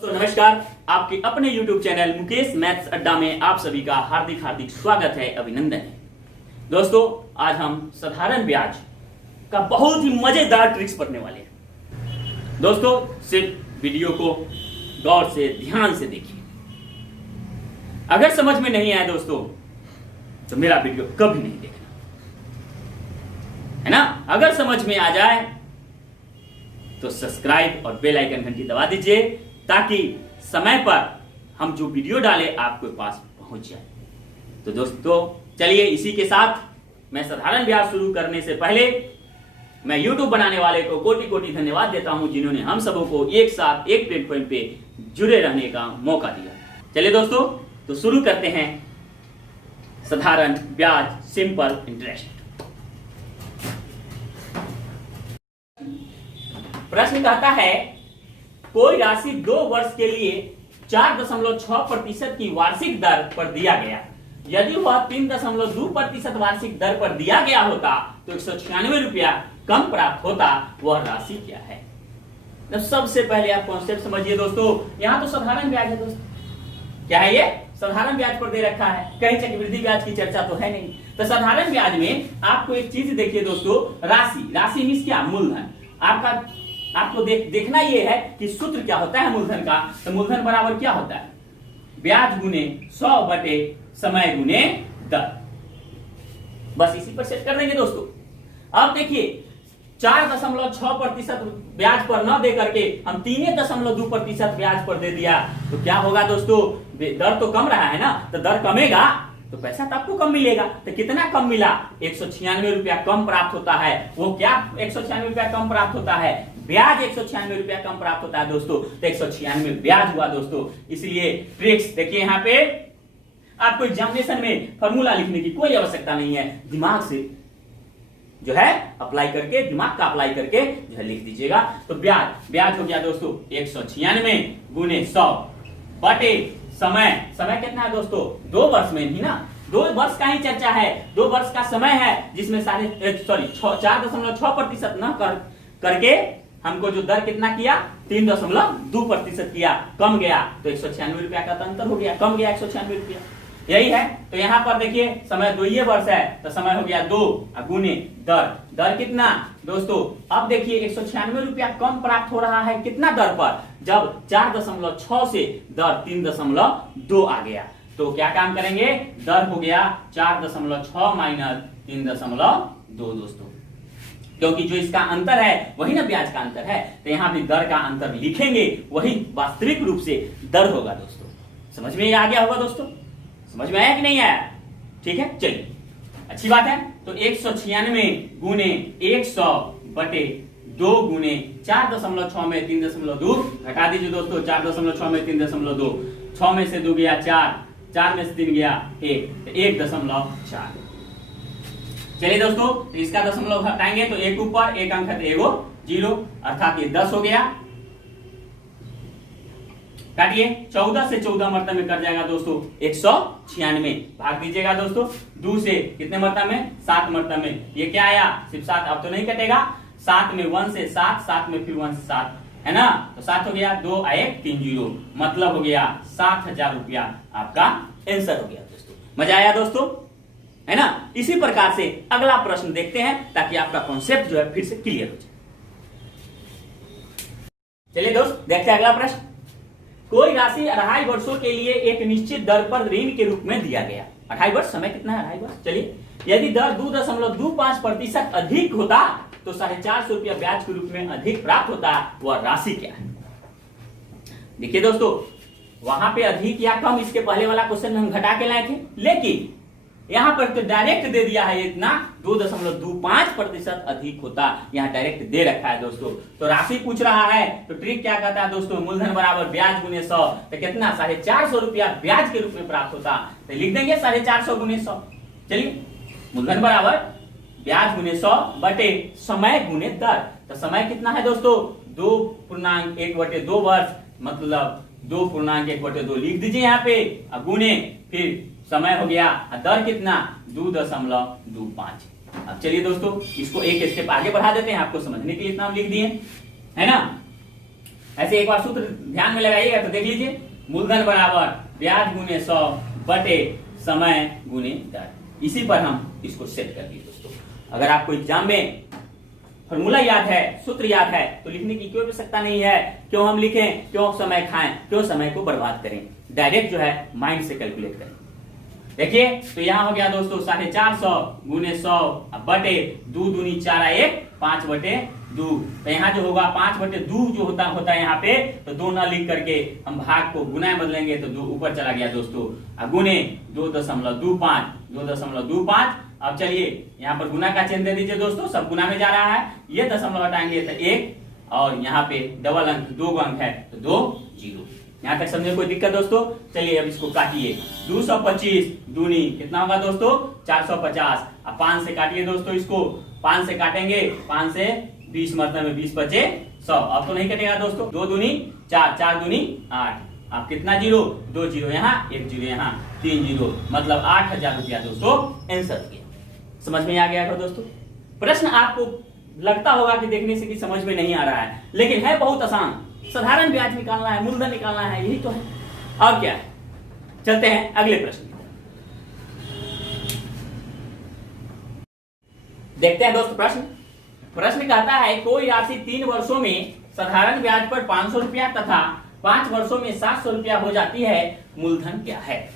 तो नमस्कार, आपके अपने YouTube चैनल मुकेश मैथ्स अड्डा में आप सभी का हार्दिक हार्दिक स्वागत है, अभिनंदन है। दोस्तों, आज हम साधारण ब्याज का बहुत ही मजेदार ट्रिक्स पढ़ने वाले हैं। दोस्तों, सिर्फ वीडियो को गौर से ध्यान से देखिए। अगर समझ में नहीं आया दोस्तों तो मेरा वीडियो कभी नहीं देखना, है ना। अगर समझ में आ जाए तो सब्सक्राइब और बेल आइकन घंटी दबा दीजिए ताकि समय पर हम जो वीडियो डालें आपके पास पहुंच जाए। तो दोस्तों चलिए, इसी के साथ मैं साधारण ब्याज शुरू करने से पहले मैं YouTube बनाने वाले को कोटि कोटि धन्यवाद देता हूं, जिन्होंने हम सबों को एक साथ एक प्लेटफॉर्म पे जुड़े रहने का मौका दिया। चलिए दोस्तों, तो शुरू करते हैं साधारण ब्याज, सिंपल इंटरेस्ट। प्रश्न कहता है, कोई राशि 2 वर्ष के लिए 4.6% की वार्षिक दर पर दिया गया। यदि वह 3.2% वार्षिक दर पर दिया गया होता तो 196 रुपया कम प्राप्त होता। वह राशि क्या है? तो सबसे पहले आप कॉन्सेप्ट समझिए दोस्तों। यहां तो साधारण ब्याज है दोस्तों। क्या है ये? साधारण ब्याज पर दे रखा है, कहीं चक्रवृद्धि ब्याज की चर्चा तो है नहीं। तो साधारण ब्याज में आपको एक चीज देखिए दोस्तों, राशि मीन्स क्या? मूलधन। आपको देखना ये है कि सूत्र क्या होता है मूलधन का। तो मूलधन बराबर क्या होता है? ब्याज गुने 100 बटे समय गुने दर। बस इसी पर सेट कर देंगे दोस्तों। अब देखिए, 4.6% ब्याज पर न दे करके हम 3.2% ब्याज पर दे दिया तो क्या होगा दोस्तों? दर तो कम रहा है ना, तो दर कमेगा तो पैसा तो आपको कम मिलेगा। तो कितना कम मिला? 196 रुपया कम प्राप्त होता है। वो क्या 196 रुपया कम प्राप्त होता है? ब्याज 196 रुपया कम प्राप्त होता है दोस्तों। तो 196 ब्याज हुआ दोस्तों। इसलिए ट्रिक्स देखिए, यहाँ पे आपको एग्जामिनेशन में फॉर्मूला लिखने की कोई आवश्यकता नहीं है। दिमाग से जो है अप्लाई करके, दिमाग का अप्लाई करके जो है लिख दीजिएगा। तो ब्याज हो गया दोस्तों 196 गुने 100 बटे समय कितना है दोस्तों? 2 वर्ष में ही ना, 2 वर्ष का ही चर्चा है। 2 वर्ष का समय है जिसमें 4.6% न करके हमको जो दर कितना किया? 3.2% किया, कम गया तो 196 रुपया का अंतर हो गया, कम गया 196 रुपया। यही है। तो यहाँ पर देखिए, समय 2 वर्ष है तो समय हो गया 2 गुने दर कितना दोस्तों? अब देखिए 196 रुपया कम प्राप्त हो रहा है कितना दर पर? जब 4.6 से दर 3.2 आ गया तो क्या काम करेंगे? दर हो गया 4.6 माइनस 3.2 दोस्तों, क्योंकि जो इसका अंतर है वही ना ब्याज का अंतर है। तो यहाँ भी दर का अंतर लिखेंगे, वही वास्तविक रूप से दर होगा दोस्तों। समझ में आ गया होगा दोस्तों? समझ में आया कि नहीं आया? ठीक है, चलिए अच्छी बात है। तो 196 गुने 100 बटे 2 गुने 4.6 में 3.2 घटा दीजिए दोस्तों। 4.6 में 3.2, 6 में से 2 गया 4 में से 3 गया 1.4। चलिए दोस्तों, तो इसका दशमलव हटाएंगे तो 1 ऊपर 1 अंक है, 0 अर्थात ये 10 हो गया। काटिए, 14 से 14 मरतबे में कट जाएगा दोस्तों 196। भाग दीजिएगा दोस्तों 2 से कितने मरतबे में? 7 मरतबे में। ये क्या आया? सिर्फ 7। अब तो नहीं कटेगा। 7 में 1 से 7, 7 में फिर 1 से 7, है ना। तो 7 हो गया, 2 1 3 0, मतलब हो गया 7000 रुपया आपका आंसर हो गया दोस्तों। मजा आया दोस्तों, है ना। इसी प्रकार से अगला प्रश्न देखते हैं ताकि आपका कॉन्सेप्ट जो है फिर से क्लियर हो जाए। चलिए दोस्त, देखते हैं अगला प्रश्न। कोई राशि 2.5 वर्षों के लिए एक निश्चित दर पर ऋण के रूप में दिया गया। 2.5 वर्ष, समय कितना है? 2.5 वर्ष। चलिए, यदि दर 2.25% अधिक होता तो 450 रुपया ब्याज के रूप में अधिक प्राप्त होता। वह राशि क्या है? देखिए दोस्तों, वहां पे अधिक या कम, इसके पहले वाला क्वेश्चन में हम घटा के लाए थे, लेकिन यहां पर तो डायरेक्ट दे दिया है इतना 2.25% अधिक होता। यहां डायरेक्ट दे रखा है दोस्तों। तो राशि पूछ रहा है तो ट्रिक क्या कहता है दोस्तों? मूलधन बराबर ब्याज गुने 100। तो कितना? 450 रुपया ब्याज के रूप में प्राप्त होता। तो लिख देंगे 450 गुने 100। चलिए, मूलधन बराबर ब्याज गुने 100 बटे समय गुने दर। तो समय कितना है दोस्तों? 2.1/2 वर्ष, मतलब 2.1/2 लिख दीजिए यहाँ पे, गुने फिर समय हो गया, दर कितना? 2.25। अब चलिए दोस्तों, इसको एक स्टेप आगे बढ़ा देते हैं, आपको समझने के लिए इतना लिख दिए, है ना। ऐसे एक बार सूत्र ध्यान में लगाइएगा तो देख लीजिए, मूलधन बराबर ब्याज गुने 100 बटे समय गुने दर। इसी पर हम इसको सेट कर दिए दोस्तों। अगर आपको एग्जाम में फॉर्मूला याद है, सूत्र याद है, तो लिखने की कोई आवश्यकता नहीं है। क्यों हम लिखें, क्यों समय खाएं, क्यों समय को बर्बाद करें, डायरेक्ट जो है माइंड से कैलकुलेट करें। देखिए तो यहाँ हो गया दोस्तों 450 गुने 100 बटे 2 दूनी 4 1 5 बटे 2। तो यहाँ जो होगा 5 बटे 2 जो होता है यहाँ पे, तो 2 ना लिख करके हम भाग को गुना में बदलेंगे तो 2 ऊपर चला गया दोस्तों, गुने 2.25। अब चलिए यहाँ पर गुना का चिन्ह दे दीजिए दोस्तों, सब गुना में जा रहा है। ये दशमलव हटाएंगे तो 1, और यहाँ पे डबल अंक 2 अंक है तो 2 0। यहाँ तक समझे कोई दिक्कत दोस्तों? चलिए अब इसको काटिए। 225 दूनी कितना होगा दोस्तों 450। अब 5 से काटिए दोस्तों, इसको 5 से काटेंगे, 5 से 20 मतलब में 20 बचे 100। अब तो नहीं कटेगा दोस्तों, 2 दूनी 4, 4 दूनी 8। अब कितना जीरो, 2 जीरो यहाँ, 1 जीरो यहाँ, 3 जीरो, मतलब 8000 रुपया दोस्तों आंसर किया। समझ में आ गया था दोस्तों? प्रश्न आपको लगता होगा कि देखने से कि समझ में नहीं आ रहा है, लेकिन है बहुत आसान। साधारण ब्याज निकालना है, मूलधन निकालना है, यही तो है। और क्या है? चलते हैं अगले प्रश्न की तरफ। देखते हैं दोस्तों प्रश्न कहता है कोई राशि 3 वर्षों में साधारण ब्याज पर 500 रुपया तथा 5 वर्षों में 700 रुपया हो जाती है, मूलधन क्या है?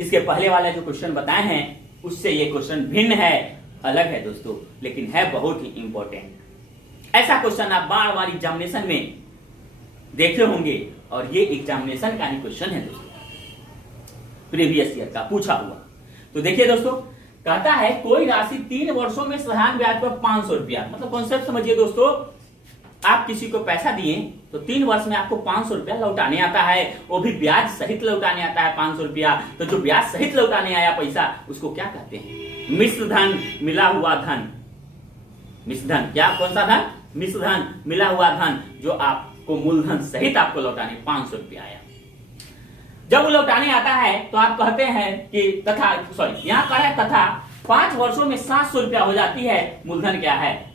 इसके पहले वाले जो क्वेश्चन बताए हैं उससे ये क्वेश्चन भिन्न है, अलग है दोस्तों, लेकिन है बहुत ही इंपॉर्टेंट। ऐसा क्वेश्चन आप बार बार एग्जामिनेशन में देखे होंगे, और ये एग्जामिनेशन का ही क्वेश्चन है दोस्तों, प्रीवियस ईयर का पूछा हुआ। तो देखिए दोस्तों, कहता है कोई राशि 3 वर्षों में साधारण ब्याज पर 500 रुपया। मतलब कॉन्सेप्ट समझिए दोस्तों, आप किसी को पैसा दिए तो 3 वर्ष में आपको 500 रुपया लौटाने आता है, वो भी ब्याज सहित लौटाने आता है 500 रुपया। तो जो ब्याज सहित लौटाने आया पैसा, उसको क्या कहते हैं? मिश्र धन, मिला हुआ धन। मिश्र धन क्या, कौन सा धन? मिश्र धन, मिला हुआ धन, जो आपको मूलधन सहित आपको लौटाने 500 रुपया आया। जब वो लौटाने आता है तो आप कहते हैं कि तथा, सॉरी यहाँ पर है तथा 5 वर्षों में 700 रुपया हो जाती है, मूलधन क्या है?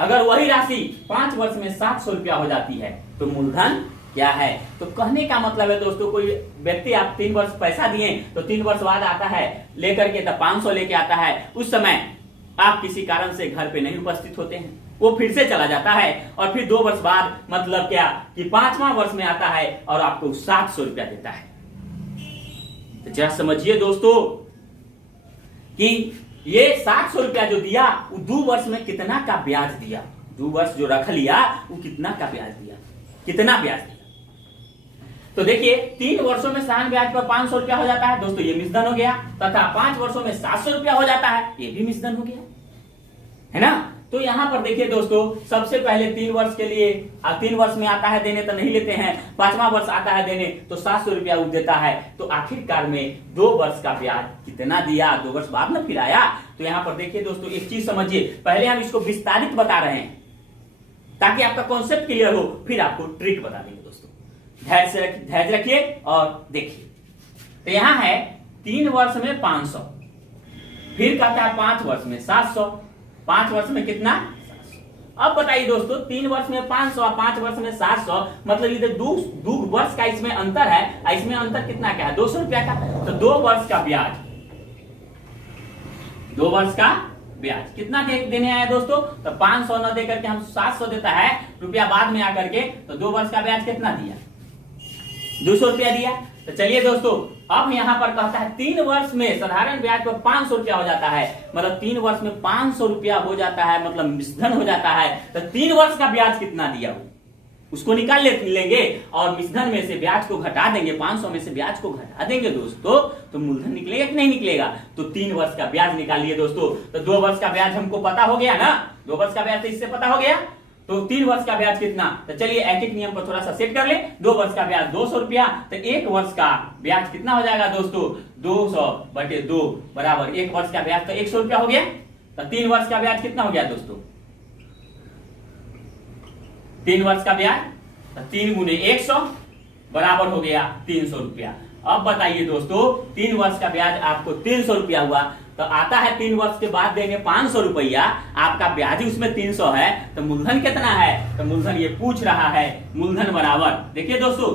अगर वही राशि 5 वर्ष में 700 रुपया हो जाती है तो मूलधन क्या है? तो कहने का मतलब है दोस्तों, कोई व्यक्ति आप 3 वर्ष पैसा दिए तो 3 वर्ष बाद आता है लेकर के, तब 500 लेके आता है। उस समय आप किसी कारण से घर पे नहीं उपस्थित होते हैं, वो फिर से चला जाता है, और फिर 2 वर्ष बाद मतलब क्या कि 5वां वर्ष में आता है और आपको 700 रुपया देता है। तो जरा समझिए दोस्तों कि ये 700 रुपया जो दिया वो 2 वर्ष में कितना का ब्याज दिया, 2 वर्ष जो रख लिया वो कितना का ब्याज दिया, कितना ब्याज दिया। तो देखिए 3 वर्षों में साधारण ब्याज पर 500 रुपया हो जाता है दोस्तों, ये मिश्रधन हो गया, तथा 5 वर्षों में 700 रुपया हो जाता है, ये भी मिश्रधन हो गया, है ना। तो यहाँ पर देखिए दोस्तों, सबसे पहले 3 वर्ष के लिए 3 वर्ष में आता है देने तो नहीं लेते हैं, 5वां वर्ष आता है देने तो 700 रुपया वो देता है। तो आखिरकार में 2 वर्ष का ब्याज कितना दिया, 2 वर्ष बाद में फिर आया। तो यहाँ पर देखिए दोस्तों, एक चीज समझिए, पहले हम इसको विस्तारित बता रहे हैं ताकि आपका कॉन्सेप्ट क्लियर हो, फिर आपको ट्रिक बता देंगे दोस्तों। धैर्य रखिए और देखिए। तो यहाँ है 3 वर्ष में 500, फिर कहता है 5 वर्ष में 700, 5 वर्ष में कितना 700। अब बताइए दोस्तों, 3 वर्ष में 500, 5 वर्ष में 700, मतलब ये 2 वर्ष का इसमें अंतर है। इसमें अंतर कितना क्या है? 200 रुपया का। तो 2 वर्ष का ब्याज, 2 वर्ष का ब्याज कितना देने आया दोस्तों? तो 500 न देकर के हम 700 देता है रुपया बाद में आकर के, तो 2 वर्ष का ब्याज कितना दिया? 200 रुपया दिया। तो चलिए दोस्तों, अब यहाँ पर कहता है 3 वर्ष में साधारण ब्याज पर 500 रुपया हो जाता है, मतलब 3 वर्ष में 500 रुपया हो जाता है, मतलब मिश्रधन हो जाता है। तो 3 वर्ष का ब्याज कितना दिया उसको निकाल लेंगे और मिश्रधन में से ब्याज को घटा देंगे, 500 में से ब्याज को घटा देंगे दोस्तों, तो मूलधन निकलेगा कि नहीं निकलेगा? तो 3 वर्ष का ब्याज निकालिए दोस्तों। तो 2 वर्ष का ब्याज हमको पता हो गया ना, 2 वर्ष का ब्याज तो इससे पता हो गया। तो 3 वर्ष का ब्याज कितना? तो चलिए एक एक नियम पर थोड़ा सा सेट कर ले। 2 वर्ष का ब्याज 200 रुपया, तो 1 वर्ष का ब्याज कितना हो जाएगा दोस्तों? 200 बटे 2 बराबर 1 वर्ष का ब्याज तो 100 रुपया हो गया। तो 3 वर्ष का ब्याज कितना हो गया दोस्तों? 3 वर्ष का ब्याज तो 3 गुने 100 बराबर हो गया 300 रुपया। अब बताइए दोस्तों, 3 वर्ष का ब्याज आपको 300 रुपया हुआ, तो आता है 3 वर्ष के बाद देंगे 500 रुपया, आपका ब्याज ही उसमें 300 है, तो मूलधन कितना है? तो मूलधन ये पूछ रहा है, मूलधन बराबर, देखिए दोस्तों,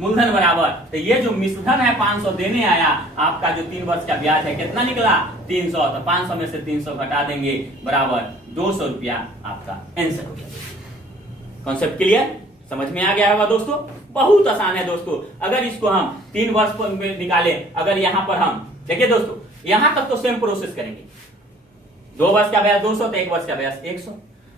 मूलधन बराबर, तो ये जो मिश्रधन है 500 देने आया, आपका जो 3 वर्ष का ब्याज है कितना निकला? 300, तो 500 में से 300 घटा देंगे, बराबर 200 रुपया आपका आंसर हो गया। कॉन्सेप्ट क्लियर, समझ में आ गया होगा दोस्तों? बहुत आसान है दोस्तों। अगर इसको हम 3 वर्ष में निकाले, अगर यहां पर हम देखिए दोस्तों, यहां तक तो सेम प्रोसेस करेंगे, 2 वर्ष का ब्याज 200, तो 1 वर्ष का ब्याज 100,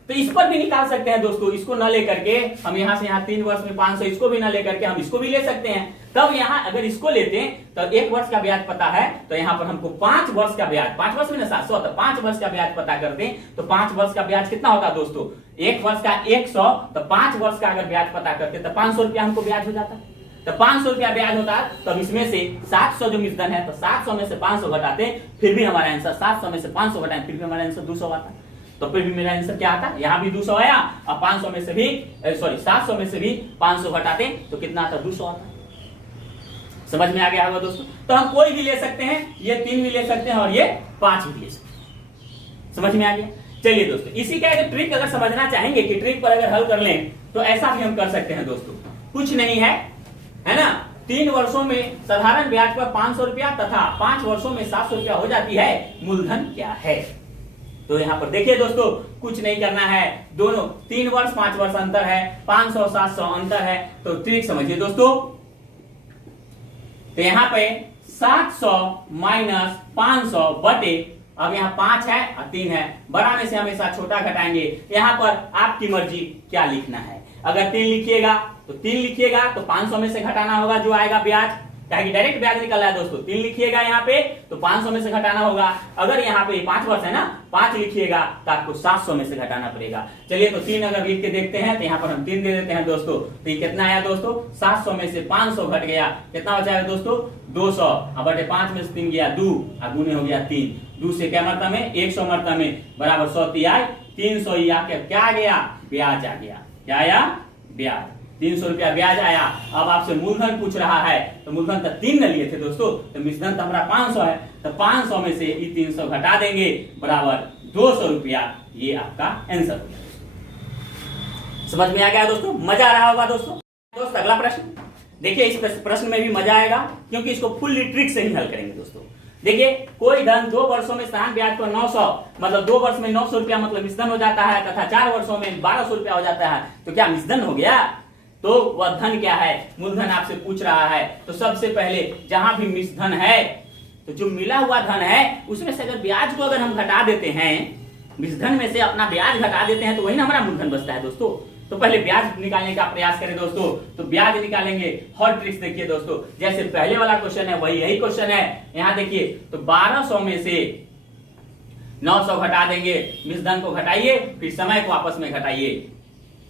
तो इस पर भी निकाल सकते हैं दोस्तों। इसको न लेकर के हम यहां से यहां 3 वर्ष में 500, इसको भी न लेकर के हम इसको भी ले सकते हैं। तब यहां अगर इसको लेते हैं तो 1 वर्ष का ब्याज पता है, तो यहां पर हमको 5 वर्ष का ब्याज, 5 वर्ष में ना 700, तो 5 वर्ष का ब्याज पता कर दें, तो 5 वर्ष का ब्याज कितना होगा दोस्तों? 1 वर्ष का 100, तो 5 वर्ष का अगर ब्याज पता करते तो 500 रुपया हमको ब्याज हो जाता, तो 500 रुपया ब्याज होता है। तो इसमें से 700 जो मिश्रधन है, तो 700 में से 500 घटाते, फिर भी हमारा आंसर 700 में से 500 घटाएं, फिर भी हमारा आंसर 200 आता है। तो फिर भी मेरा आंसर क्या आता? यहाँ भी 200 आया, और 500 में से भी 700 में से भी 500 घटाते तो कितना आता? 200 आता। समझ में आ गया होगा दोस्तों? तो हम कोई भी ले सकते हैं, ये 3 भी ले सकते हैं और ये 5 भी ले सकते हैं। समझ में आ गया? चलिए दोस्तों, इसी का एक ट्रिक अगर समझना चाहेंगे कि ट्रिक पर अगर हल कर लें तो ऐसा भी हम कर सकते हैं दोस्तों। कुछ नहीं है ना, 3 वर्षों में साधारण ब्याज पर 500 रुपया तथा 5 वर्षों में 700 रुपया हो जाती है, मूलधन क्या है? तो यहां पर देखिए दोस्तों, कुछ नहीं करना है, दोनों 3 वर्ष 5 वर्ष अंतर है, 500 700 अंतर है, तो ट्रिक समझिए दोस्तों। तो यहां पे 700 माइनस 500 बटे, अब यहाँ 5 है और 3 है, बड़ा में से हमेशा छोटा घटाएंगे। यहां पर आपकी मर्जी क्या लिखना है, अगर 3 लिखिएगा तो 3 लिखिएगा, तो 500 में से घटाना होगा जो आएगा ब्याज, कि डायरेक्ट ब्याज निकल रहा है दोस्तों। 3 लिखिएगा यहाँ पे तो 500 में से घटाना होगा, अगर यहाँ पे 5 वर्ष है ना, 5 लिखिएगा तो आपको 700 में से घटाना पड़ेगा। चलिए तो 3 अगर लिख के देखते हैं तो यहाँ पर हम 3 दे देते हैं दोस्तों। तो ये कितना आया दोस्तों? 700 में से 500 घट गया, कितना बचा है दोस्तों? 200, अब बटे 5 में से 3 गया 2, और गुने हो गया 3, 2 से क्या मरता में? 100 मरता में, बराबर 100 आए 300 ही आके क्या आ गया? ब्याज आ गया। क्या आया? ब्याज, 300 रुपया ब्याज आया। अब आपसे मूलधन पूछ रहा है, तो मूलधन तो 3 न लिए थे दोस्तों, तो मिश्रधन तो हमारा 500 है, तो 500 में से 300 घटा देंगे, बराबर 200 रुपया। ये आपका आंसर हो गया। समझ में आ गया दोस्तों? मजा आ रहा होगा दोस्तों। दोस्त अगला प्रश्न देखिए, इस प्रश्न में भी मजा आएगा क्योंकि इसको फुल ट्रिक से ही हल करेंगे दोस्तों। देखिए, कोई धन 2 वर्षों में साधारण ब्याज पर 900, मतलब 2 वर्ष में 900 रुपया मतलब मिश्रधन हो जाता है, तथा 4 वर्षों में 1200 रुपया हो जाता है, तो क्या मिश्रधन हो गया? तो वह धन क्या है? मूलधन आपसे पूछ रहा है। तो सबसे पहले जहां भी मिश्रधन है, तो जो मिला हुआ धन है उसमें से अगर ब्याज को अगर हम घटा देते हैं, मिश्रधन में से अपना ब्याज घटा देते हैं, तो वही ना हमारा मूलधन बचता है दोस्तों। तो पहले ब्याज निकालने का प्रयास करें दोस्तों। तो ब्याज निकालेंगे, हर ट्रिक्स देखिए दोस्तों, जैसे पहले वाला क्वेश्चन है वही यही क्वेश्चन है। यहां देखिए, तो 1200 में से 900 घटा देंगे, मिश्रधन को घटाइए, फिर समय को आपस में घटाइए,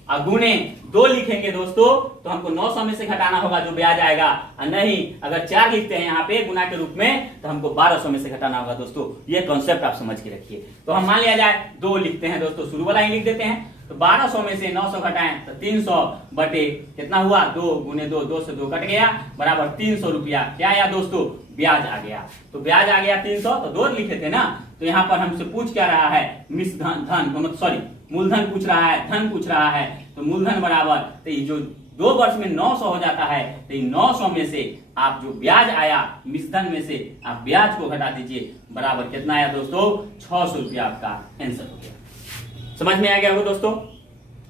और गुने 2 लिखेंगे दोस्तों, तो हमको 900 में से घटाना होगा जो ब्याज आएगा, और नहीं अगर 4 लिखते हैं यहाँ पे गुना के रूप में, तो हमको 1200 में से घटाना होगा दोस्तों। ये कॉन्सेप्ट आप समझ के रखिए। तो हम मान लिया जाए 2 लिखते हैं दोस्तों, शुरू वाला ही लिख देते हैं। तो 1200 में से 900 घटाएं तो 300 बटे कितना हुआ? 2 गुने 2, 2 से 2 कट गया, बराबर 300 रुपया। क्या आया दोस्तों? ब्याज आ गया। तो ब्याज आ गया 300, तो 2 लिखे थे ना, तो यहाँ पर हमसे पूछ क्या रहा है? मूलधन पूछ रहा है, धन पूछ रहा है। तो मूलधन बराबर, तो ये जो 2 वर्ष में 900 हो जाता है, तो 900 में से आप जो ब्याज आया मिश्रधन में से आप ब्याज को घटा दीजिए, बराबर कितना आया दोस्तों? 600 रुपया आपका आंसर हो गया। समझ में आ गया हो दोस्तों?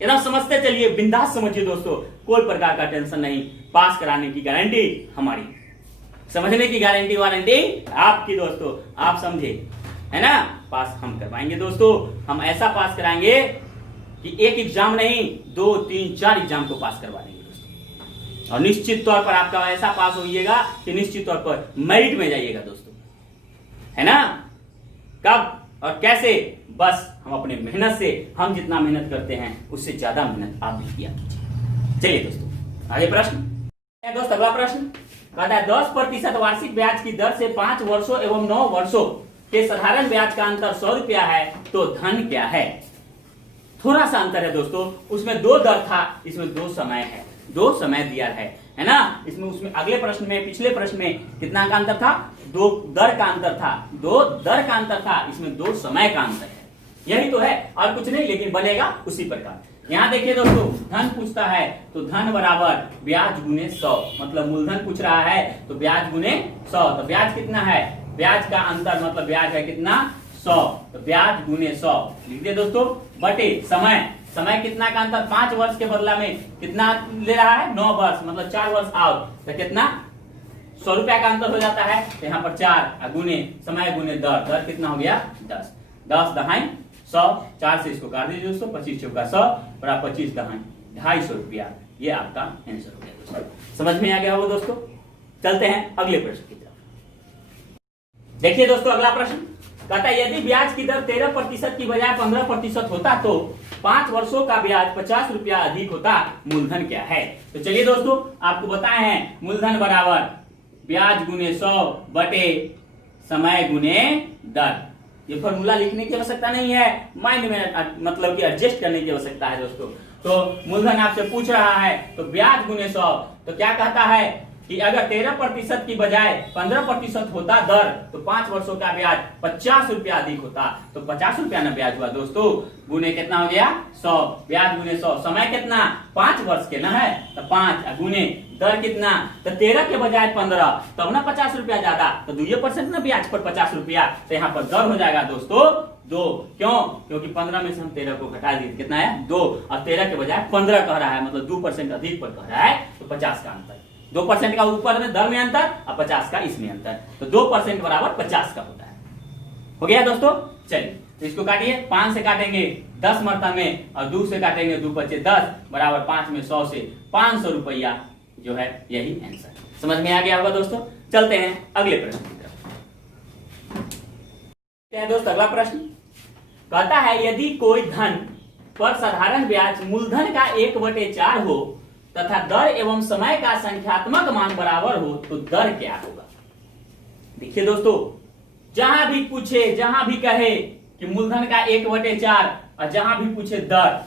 एकदम समझते चलिए, बिंदास समझिए दोस्तों, कोई प्रकार का टेंशन नहीं। पास कराने की गारंटी हमारी, समझने की गारंटी वारंटी आपकी दोस्तों। आप समझे है ना? पास हम करवाएंगे दोस्तों। हम ऐसा पास कराएंगे कि एक एग्जाम नहीं, 2 3 4 एग्जाम को पास करवा देंगे दोस्तों, और निश्चित तौर पर आपका ऐसा पास होइएगा कि निश्चित तौर पर मेरिट में जाइएगा दोस्तों, है ना? कब और कैसे? बस हम अपने मेहनत से, हम जितना मेहनत करते हैं उससे ज्यादा मेहनत आप भी किया कीजिए। चलिए दोस्तों, आगे प्रश्न दोस्त, अगला प्रश्न कहता है 10% वार्षिक ब्याज की दर से 5 वर्षों एवं 9 वर्षों के साधारण ब्याज का अंतर 100 रुपया है, तो धन क्या है? थोड़ा सा अंतर है दोस्तों, उसमें 2 दर था, इसमें 2 समय है, 2 समय दिया है। है ना। इसमें उसमें अगले प्रश्न में, पिछले प्रश्न में कितना का अंतर था, 2 दर का अंतर था, 2 दर का अंतर था, इसमें 2 समय का अंतर है। यही तो है और कुछ नहीं, लेकिन बनेगा उसी प्रकार। यहाँ देखिए दोस्तों, धन पूछता है तो धन बराबर ब्याज गुने 100, मतलब मूलधन पूछ रहा है तो ब्याज गुने 100। तो ब्याज कितना है, ब्याज का अंतर मतलब ब्याज है कितना 100, तो ब्याज गुने 100 लिख दिए दोस्तों, बटे समय, समय कितना का अंतर, 5 वर्ष के बदला में कितना ले रहा है 9 वर्ष, मतलब 4 वर्ष आउट, तो कितना 100 रुपया का अंतर हो जाता है। तो यहाँ पर 4 गुने समय गुने दर, दर कितना हो गया 10, 10 दहाई 100, 4 से इसको काट दीजिए दोस्तों, 25 चौका 100 बराबर 25 दहाई 250 रुपया, ये आपका आंसर हो गया दोस्तों। समझ में आ गया होगा दोस्तों। चलते हैं अगले प्रश्न की तरफ। देखिए दोस्तों, अगला प्रश्न कहता है यदि ब्याज की दर 13% की बजाय 15% होता तो 5 वर्षों का ब्याज 50 रुपया अधिक होता, मूलधन क्या है। तो चलिए दोस्तों, आपको बताए हैं मूलधन बराबर ब्याज गुने 100 बटे समय गुने दर। ये फॉर्मूला लिखने की आवश्यकता नहीं है, माइंड में मतलब कि एडजस्ट करने की आवश्यकता है दोस्तों। तो मूलधन आपसे पूछ रहा है तो ब्याज गुने 100, तो क्या कहता है कि अगर 13% की बजाय 15% होता दर तो 5 वर्षों का ब्याज 50 रुपया अधिक होता, तो 50 रुपया ना ब्याज हुआ दोस्तों, गुने कितना हो गया 100, ब्याज गुने 100, समय कितना 5 वर्ष के ना है, तो 5 गुने दर कितना, तो 13 के बजाय 15, तब ना 50 रुपया ज्यादा, तो 2% ना ब्याज पर 50 रुपया, तो यहाँ पर दर हो जाएगा दोस्तों 2। क्यों, क्योंकि 15 में से हम 13 को घटा दिए, कितना है 2, और 13 के बजाय 15 कह रहा है, मतलब 2% अधिक पर कह रहा है, तो 50 का अंतर, 2% का ऊपर में दर में अंतर और 50 का इसमें अंतर, तो 2% बराबर 50 का होता है। हो गया दोस्तों। चलिए तो इसको काटिए, 5 से काटेंगे 10 मरतबा में और 2 से काटेंगे 2 बचे 10 बराबर 5 में 100 से 500 रुपया जो है, यही आंसर। समझ में आ गया होगा दोस्तों। चलते हैं अगले प्रश्न की तरफ। क्या है दोस्तों अगला प्रश्न, कहता है यदि कोई धन पर साधारण ब्याज मूलधन का 1/4 हो तथा दर एवं समय का संख्यात्मक मान बराबर हो तो दर क्या होगा। देखिए दोस्तों, जहां भी पूछे, जहां भी कहे कि मूलधन का 1/4 और जहां भी पूछे दर,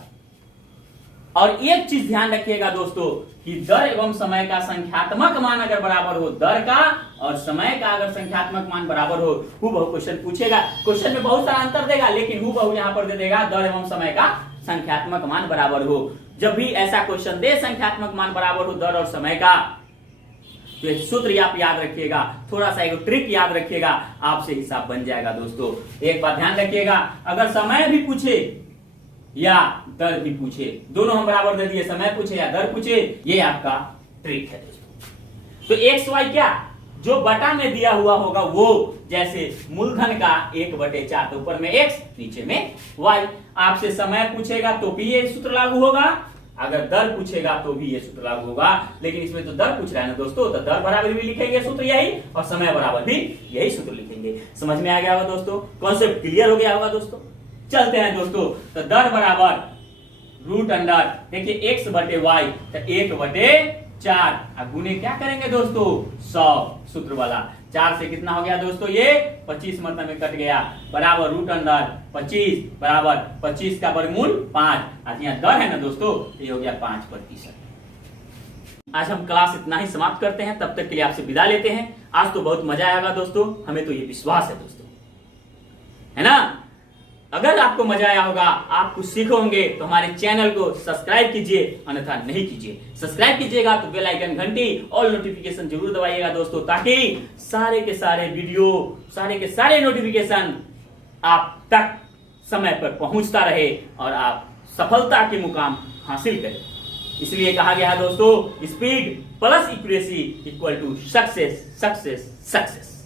और एक चीज ध्यान रखिएगा दोस्तों कि दर एवं समय का संख्यात्मक मान अगर बराबर हो, दर का और समय का अगर संख्यात्मक मान बराबर हो, हूबहू क्वेश्चन पूछेगा, क्वेश्चन में बहुत सारा अंतर देगा लेकिन हूबहू यहां पर दे देगा दर एवं समय का संख्यात्मक मान बराबर हो। जब भी ऐसा क्वेश्चन दे संख्यात्मक मान बराबर हो दर और समय का, तो एक सूत्र आप याद रखिएगा, थोड़ा सा एक ट्रिक याद रखिएगा, आपसे हिसाब बन जाएगा दोस्तों। एक बात ध्यान रखिएगा, अगर समय भी पूछे या दर भी पूछे, दोनों हम बराबर दे दिए, समय पूछे या दर पूछे, ये आपका ट्रिक है दोस्तों। तो एक्स वाई क्या जो बटा में दिया हुआ होगा वो, जैसे मूलधन का 1/4, तो ऊपर में x नीचे में y। आपसे समय पूछेगा तो भी ये सूत्र लागू होगा, अगर दर पूछेगा तो भी ये सूत्र लागू होगा, लेकिन इसमें तो दर पूछ रहा है ना दोस्तों, तो दर बराबर भी लिखेंगे सूत्र यही, और समय बराबर भी यही सूत्र लिखेंगे। समझ में आ गया होगा दोस्तों, कॉन्सेप्ट क्लियर हो गया होगा दोस्तों। चलते हैं दोस्तों, तो दर बराबर रूट अंडर, देखिए x बटे वाई, तो 1/4 गुने क्या करेंगे दोस्तों 100 सूत्र वाला, 4 से कितना हो गया दोस्तों, ये 25 मतलब में कट गया, बराबर रूट अंडर 25 बराबर 25 का वर्गमूल 5, आज यहाँ दर है ना दोस्तों, ये हो गया 5%। आज हम क्लास इतना ही समाप्त करते हैं, तब तक के लिए आपसे विदा लेते हैं। आज तो बहुत मजा आएगा दोस्तों, हमें तो ये विश्वास है दोस्तों, है ना। अगर आपको मजा आया होगा, आप कुछ सीखोगे तो हमारे चैनल को सब्सक्राइब कीजिए, अन्यथा नहीं कीजिए। सब्सक्राइब कीजिएगा तो बेल आइकन घंटी और नोटिफिकेशन जरूर दबाइएगा दोस्तों, ताकि सारे के सारे वीडियो, सारे के सारे नोटिफिकेशन आप तक समय पर पहुंचता रहे और आप सफलता के मुकाम हासिल करें। इसलिए कहा गया है दोस्तों, speed plus accuracy equal to success, success, success.